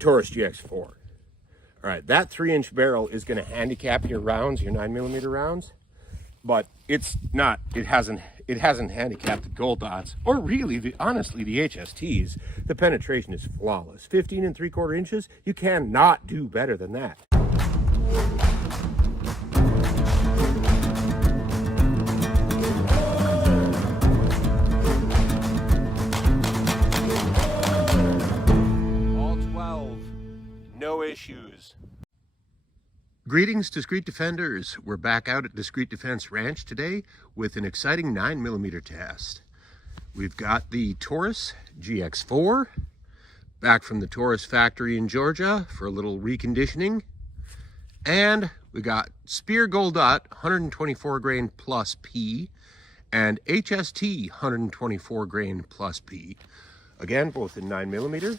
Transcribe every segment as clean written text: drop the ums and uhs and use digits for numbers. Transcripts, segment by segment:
Taurus GX4. All right, that 3-inch barrel is going to handicap your rounds, your 9mm rounds, but it's not. It hasn't handicapped the Gold Dots, or really, honestly, the HSTs. The penetration is flawless. 15 3/4 inches. You cannot do better than that. All 12, no issues. Greetings, Discreet Defenders. We're back out at Discreet Defense Ranch today with an exciting 9mm test. We've got the Taurus GX4 back from the Taurus factory in Georgia for a little reconditioning. And we got Speer Gold Dot 124 grain plus P and HST 124 grain plus P. Again, both in 9mm.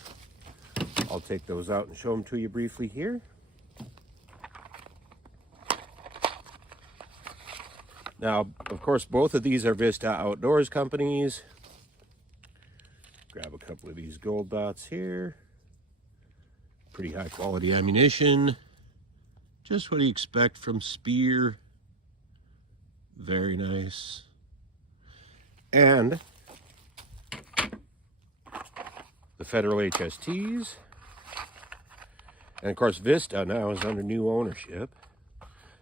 I'll take those out and show them to you briefly here. Now, of course, both of these are Vista Outdoors companies. Grab a couple of these Gold Dots here. Pretty high quality ammunition. Just what you expect from Speer. Very nice. And the Federal HSTs. And of course, Vista now is under new ownership.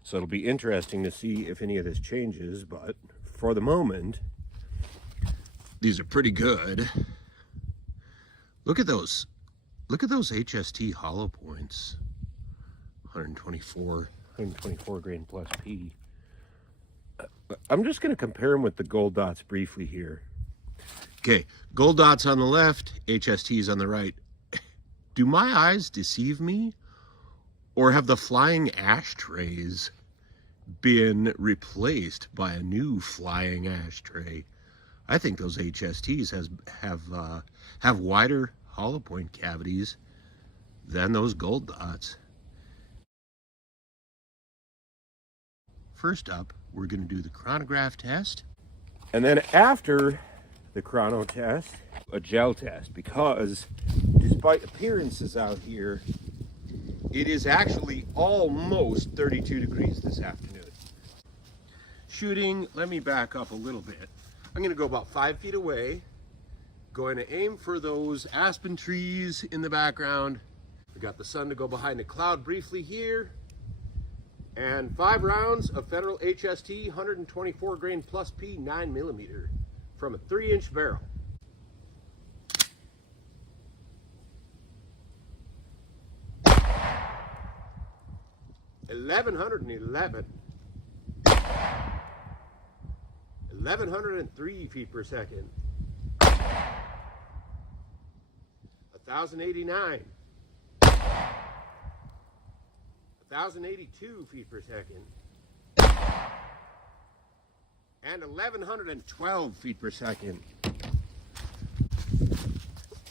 So it'll be interesting to see if any of this changes, but for the moment, these are pretty good. Look at those HST hollow points. 124 grain plus P. I'm just going to compare them with the Gold Dots briefly here. Okay, Gold Dots on the left, HSTs on the right. Do my eyes deceive me? Or have the flying ashtrays been replaced by a new flying ashtray? I think those HSTs have wider hollow point cavities than those Gold Dots. First up, we're going to do the chronograph test. And then after the chrono test, a gel test, because despite appearances out here, it is actually almost 32 degrees this afternoon. Shooting, let me back up a little bit. I'm going to go about 5 feet away. Going to aim for those aspen trees in the background. We got the sun to go behind a cloud briefly here. And 5 rounds of Federal HST 124 grain plus P 9mm from a 3-inch barrel. $1,111. 1,103 feet per second. 1,089. 1,082 feet per second. And 1,112 feet per second.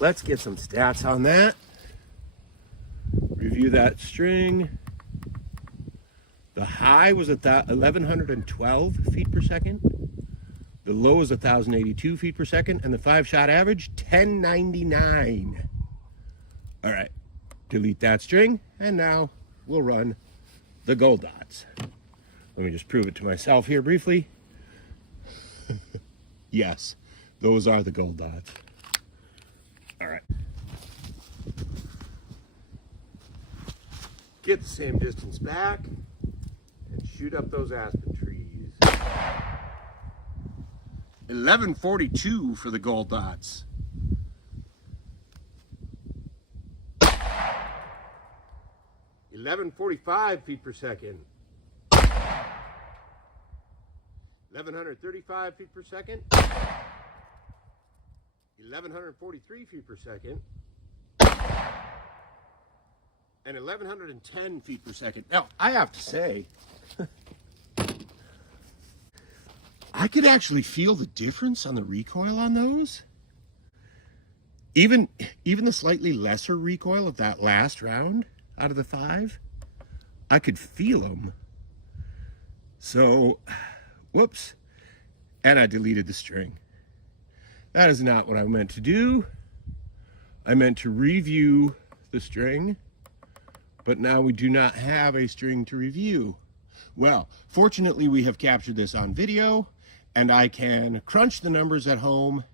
Let's get some stats on that. Review that string. The high was at 1,112 feet per second. The low is 1,082 feet per second. And the 5-shot average, 1,099. All right, delete that string. And now we'll run the Gold Dots. Let me just prove it to myself here briefly. Yes, those are the Gold Dots. All right. Get the same distance back and shoot up those aspen trees. 1142 for the Gold Dots. 1,145 feet per second. 1,135 feet per second. 1,143 feet per second. And 1,110 feet per second. Now, I have to say, I could actually feel the difference on the recoil on those. Even the slightly lesser recoil of that last round out of the 5, I could feel them. So, whoops. And I deleted the string. That is not what I meant to do. I meant to review the string, but now we do not have a string to review. Well, fortunately we have captured this on video, and I can crunch the numbers at home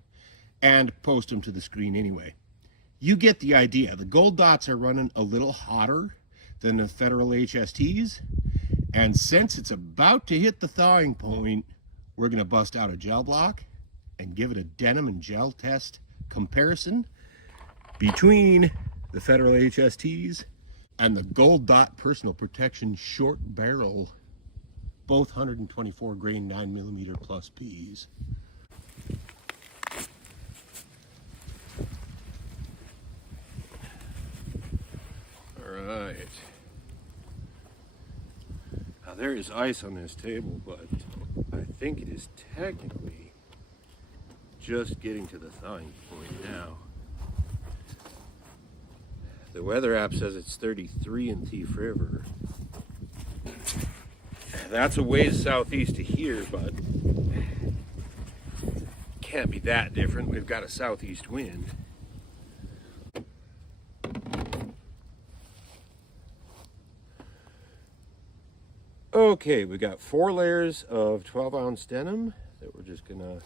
and post them to the screen anyway. You get the idea. The Gold Dots are running a little hotter than the Federal HSTs, and since it's about to hit the thawing point, we're going to bust out a gel block and give it a denim and gel test comparison between the Federal HSTs and the Gold Dot Personal Protection Short Barrel, both 124 grain 9mm plus Ps. All right. Now there is ice on this table, but I think it is technically just getting to the thawing point now. The weather app says it's 33 in Thief River. That's a ways southeast of here, but can't be that different. We've got a southeast wind. Okay, we got 4 layers of 12-ounce denim that we're just gonna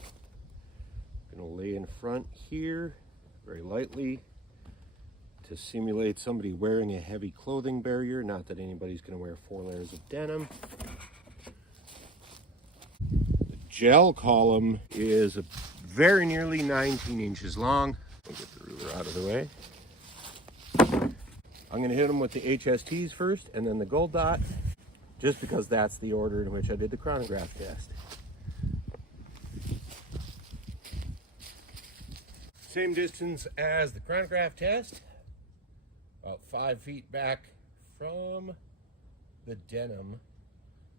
lay in front here very lightly to simulate somebody wearing a heavy clothing barrier. Not that anybody's gonna wear 4 layers of denim. The gel column is very nearly 19 inches long. I'll get the ruler out of the way. I'm gonna hit them with the HSTs first and then the Gold Dot, just because that's the order in which I did the chronograph test. Same distance as the chronograph test, about 5 feet back from the denim.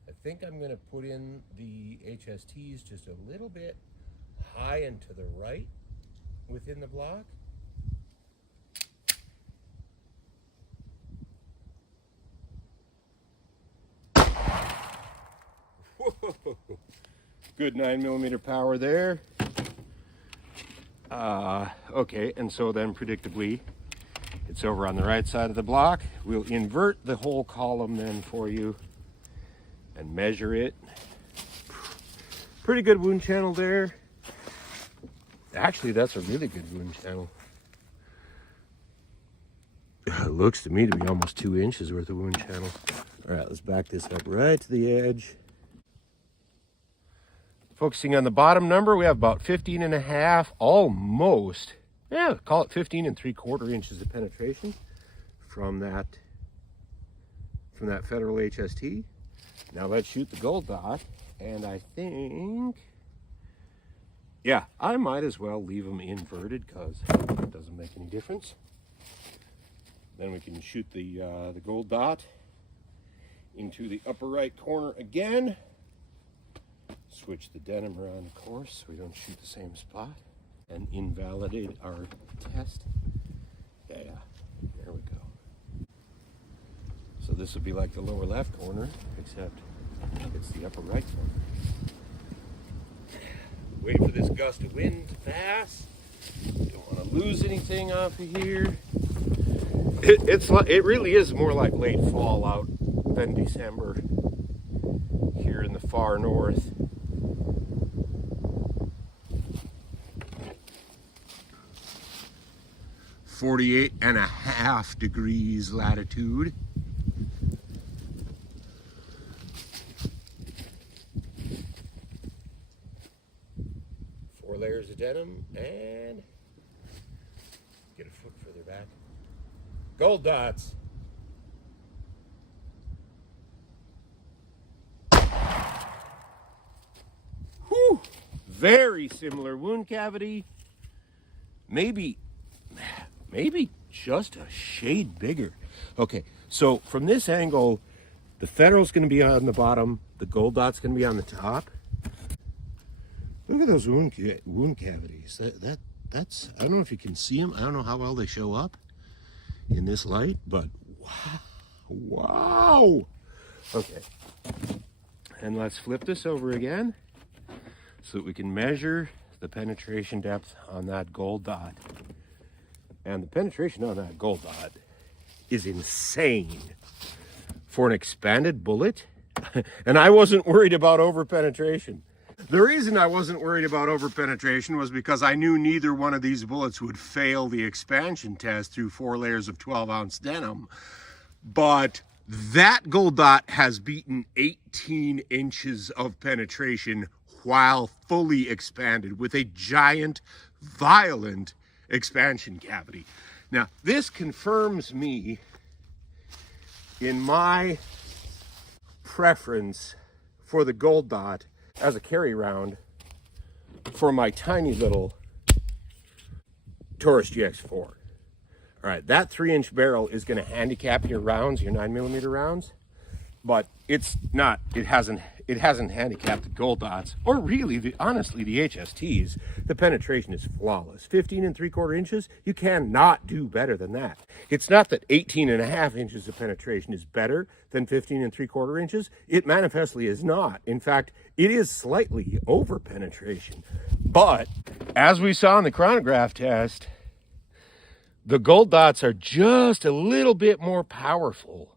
I think I'm going to put in the HSTs just a little bit high and to the right within the block. Whoa. Good 9mm power there. Okay, and so then predictably, it's over on the right side of the block. We'll invert the whole column then for you and measure it. Pretty good wound channel there. Actually, that's a really good wound channel. It looks to me to be almost 2 inches worth of wound channel. All right, let's back this up right to the edge. Focusing on the bottom number, we have about 15.5, almost, yeah, call it 15 3/4 inches of penetration from that Federal HST. Now let's shoot the Gold Dot, and I think, yeah, I might as well leave them inverted because it doesn't make any difference. Then we can shoot the Gold Dot into the upper right corner again. Switch the denim around, of course, so we don't shoot the same spot and invalidate our test. Yeah, there we go. So this would be like the lower left corner, except it's the upper right corner. Wait for this gust of wind to pass. Don't want to lose anything off of here. It really is more like late fall out than December here in the far north. 48.5 degrees latitude. Four layers of denim and get a foot further back. Gold Dots. Whew. Very similar wound cavity. Maybe just a shade bigger. Okay, so from this angle, the Federal's going to be on the bottom, the Gold Dot's going to be on the top. Look at those wound cavities. That's I don't know if you can see them. I don't know how well they show up in this light, but wow. Okay, and let's flip this over again so that we can measure the penetration depth on that Gold Dot. And the penetration on that Gold Dot is insane for an expanded bullet. And I wasn't worried about over-penetration. The reason I wasn't worried about over-penetration was because I knew neither one of these bullets would fail the expansion test through 4 layers of 12-ounce denim. But that Gold Dot has beaten 18 inches of penetration while fully expanded with a giant, violent expansion cavity. Now, this confirms me in my preference for the Gold Dot as a carry round for my tiny little Taurus GX4. All right, that 3-inch barrel is going to handicap your rounds, your 9mm rounds, but it's not. It hasn't handicapped the Gold Dots, or really, honestly, the HSTs. The penetration is flawless. 15 3/4 inches, you cannot do better than that. It's not that 18.5 inches of penetration is better than 15 3/4 inches. It manifestly is not. In fact, it is slightly over penetration. But as we saw in the chronograph test, the Gold Dots are just a little bit more powerful.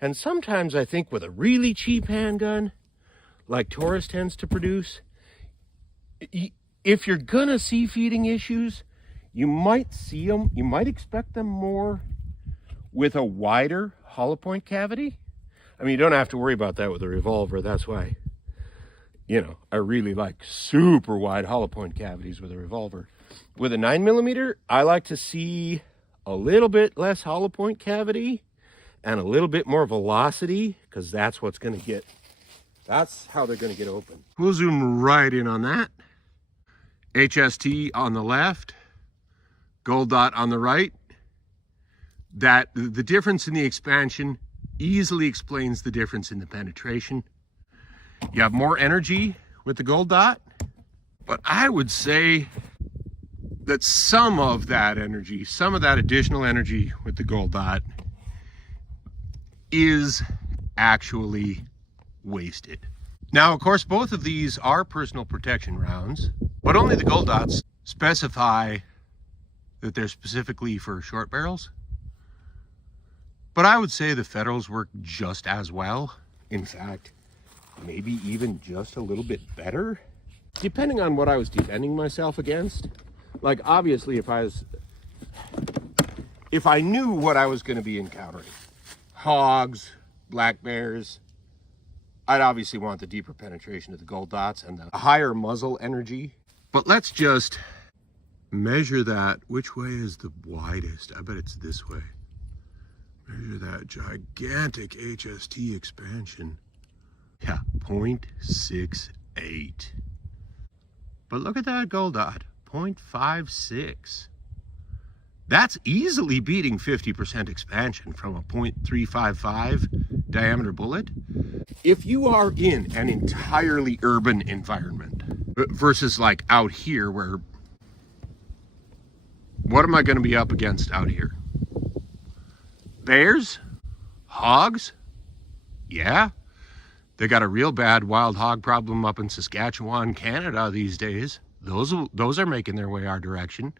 And sometimes I think with a really cheap handgun, like Taurus tends to produce, if you're gonna see feeding issues, you might see them, you might expect them more with a wider hollow point cavity. I mean, you don't have to worry about that with a revolver. That's why, you know, I really like super wide hollow point cavities with a revolver. With a 9mm, I like to see a little bit less hollow point cavity and a little bit more velocity, because that's what's going to get, that's how they're going to get open. We'll zoom right in on that. HST on the left, Gold Dot on the right. That the difference in the expansion easily explains the difference in the penetration. You have more energy with the Gold Dot, but I would say that some of that energy, some of that additional energy with the Gold Dot is actually wasted. Now, of course, both of these are personal protection rounds, but only the Gold Dots specify that they're specifically for short barrels. But I would say the Federals work just as well. In fact, maybe even just a little bit better, depending on what I was defending myself against. Like, obviously, if I knew what I was going to be encountering, hogs, black bears, I'd obviously want the deeper penetration of the Gold Dots and the higher muzzle energy. But let's just measure that. Which way is the widest? I bet it's this way. Measure that gigantic HST expansion. Yeah, 0.68. But look at that Gold Dot, 0.56. That's easily beating 50% expansion from a 0.355 diameter bullet. If you are in an entirely urban environment versus like out here where, what am I going to be up against out here? Bears? Hogs? Yeah. They got a real bad wild hog problem up in Saskatchewan, Canada these days. Those are making their way our direction.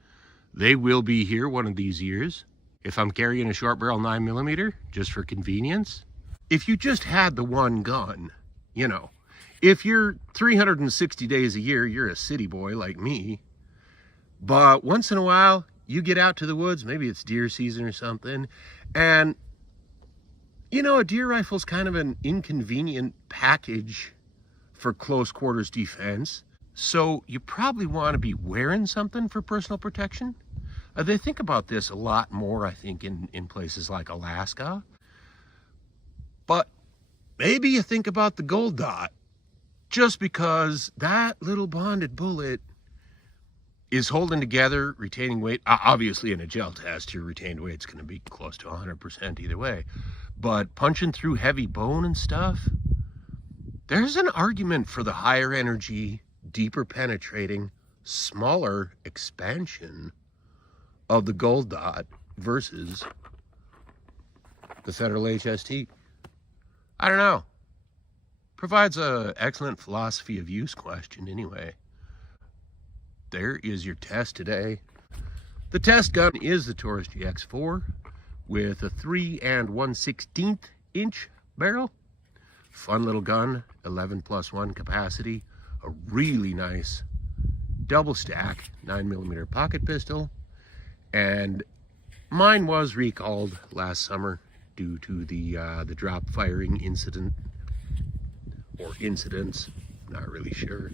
They will be here one of these years. If I'm carrying a short barrel 9mm, just for convenience. If you just had the one gun, you know, if you're 360 days a year, you're a city boy like me. But once in a while, you get out to the woods, maybe it's deer season or something, and you know, a deer rifle's kind of an inconvenient package for close quarters defense. So you probably want to be wearing something for personal protection. They think about this a lot more, I think, in places like Alaska. But maybe you think about the Gold Dot just because that little bonded bullet is holding together, retaining weight. Obviously, in a gel test, your retained weight's going to be close to 100% either way. But punching through heavy bone and stuff, there's an argument for the higher energy, deeper penetrating, smaller expansion of the Gold Dot versus the Federal HST. I don't know. Provides an excellent philosophy of use question anyway. There is your test today. The test gun is the Taurus GX4 with a 3 1/16 inch barrel. Fun little gun, 11+1 capacity, a really nice double stack 9mm pocket pistol, and mine was recalled last summer due to the drop firing incident, or incidents, not really sure.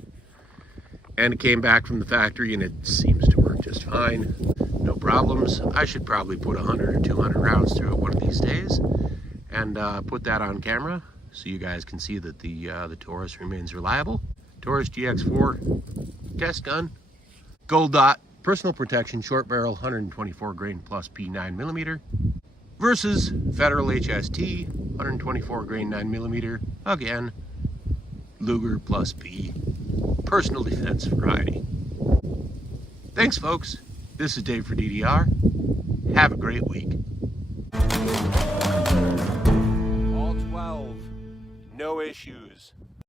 And it came back from the factory and it seems to work just fine. No problems. I should probably put 100 or 200 rounds through it one of these days and put that on camera so you guys can see that the Taurus remains reliable. Taurus GX4 test gun. Gold Dot personal protection short barrel 124 grain plus P 9mm versus Federal HST 124 grain 9mm, again Luger plus P personal defense variety. Thanks folks, this is Dave for DDR. Have a great week. All 12, no issues.